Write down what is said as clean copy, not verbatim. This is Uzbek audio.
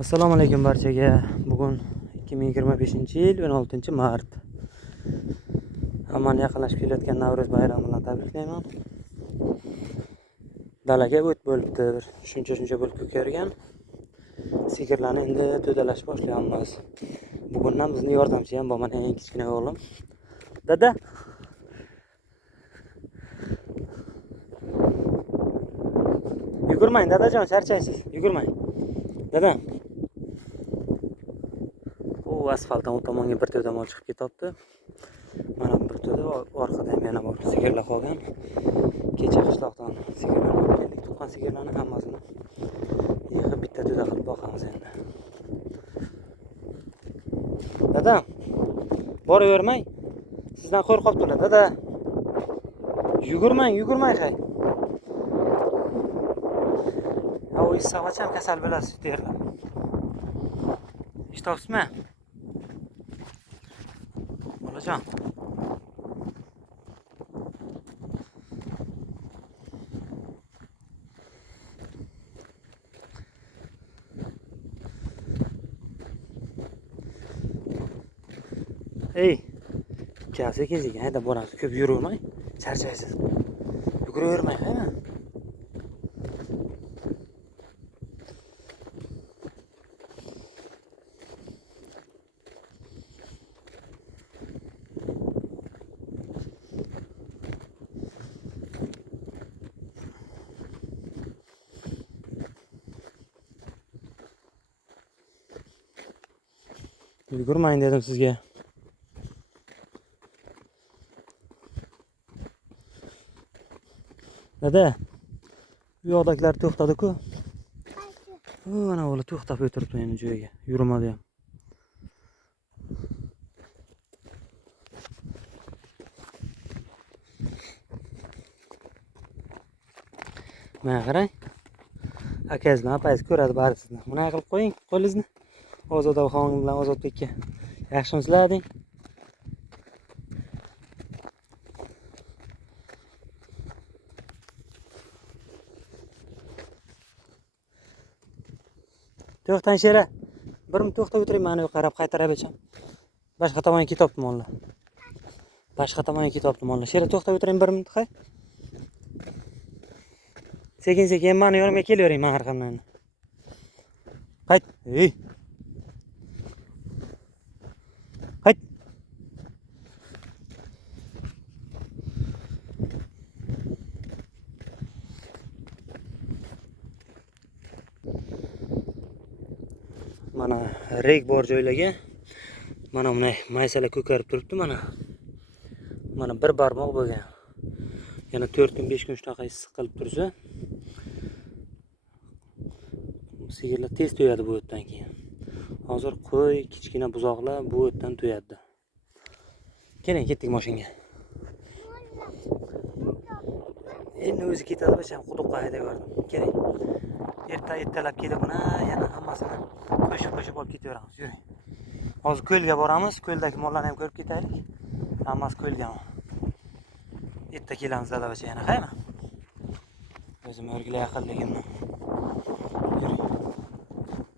Assalomu alaykum barchaga. Bugun 2025-yil 16-mart. Hammani yaqinlashib kelayotgan Navro'z bayrami bilan tabriklayman. Dalaga o't bo'libdi, shuncha bo'lib ko'kargan. Sigirlarni endi to'dalash boshlayapmiz. Bugundan bizni yordamchi ham bor, mana eng kichkina o'g'lim. Dada. Yugurmang dadajon, charchaysiz. Yugurmang. Dada. Asfaltdan u tomonga bir to'da mol chiqib ketyapti. Mana bir to'da orqada ham yana bor sigirlar qolgan. Kecha qishloqdan sigirlarni olib keldik, tuqqan sigirlarni hammasini yig'ib bitta to'da qilib boqamiz endi. Dada, boravermang. Sizdan qo'rqyaptilar, dada. Yugurmang hay. O issig'ich ham kasal bo'lasiz derlar. Eshitibsizmi? Bolajon. Ey, kase keziga haydab boramiz. Ko'p yuravermang, charchaysiz. Yuguravermang, haymi? Yugurmang dedim sizga. Dada, bu yoqdagilar to'xtadi-ku. Mana ular to'xtab o'tiribdi endi joyiga. Yurmadi ham. Mana qarang. Akangiz bilan apanggiz ko'radi bari sizni. Buni qilib qo'ying, qo'lingizni. Ozoda xonim bilan Ozodbekka yaxshimisizlar deng. To'xtang shera. Bir minut to'xtab o'tiring, meni qarab qaytarib becham. Boshqa tomonga ketyapti mollar. Boshqa tomonga ketyapti mollar. Shera to'xtab o'tiring bir minut, hay. Sekin meni yonimga kelavering, men orqamdan. Qayt. Ey. Qayt. Mana rek bor joylarga mana bunday maysalar ko'karib turibdi mana. Mana bir barmoq bo'lgan. Yana 4 kun 5 kun shunaqa issiq qilib tursa, sigirlar tez to'yadi bu o'tdan keyin. Hozir qo'y, kichkina buzoqlar bu o'tdan to'yadi. Keling, ketdik mashinaga. Endi o'zi ketadi, becham quduqqa haydab yubordim. Keling. Ertalab kelib buni yana hammasini qo'shib olib ketaveramiz. Yuring. Hozir ko'lga boramiz. Ko'ldagi mollarni ham ko'rib ketaylik. Hammasi ko'lgami? Erta kelamiz dada bacha yana, qaymi? O'zim o'rgilay aqlligimni.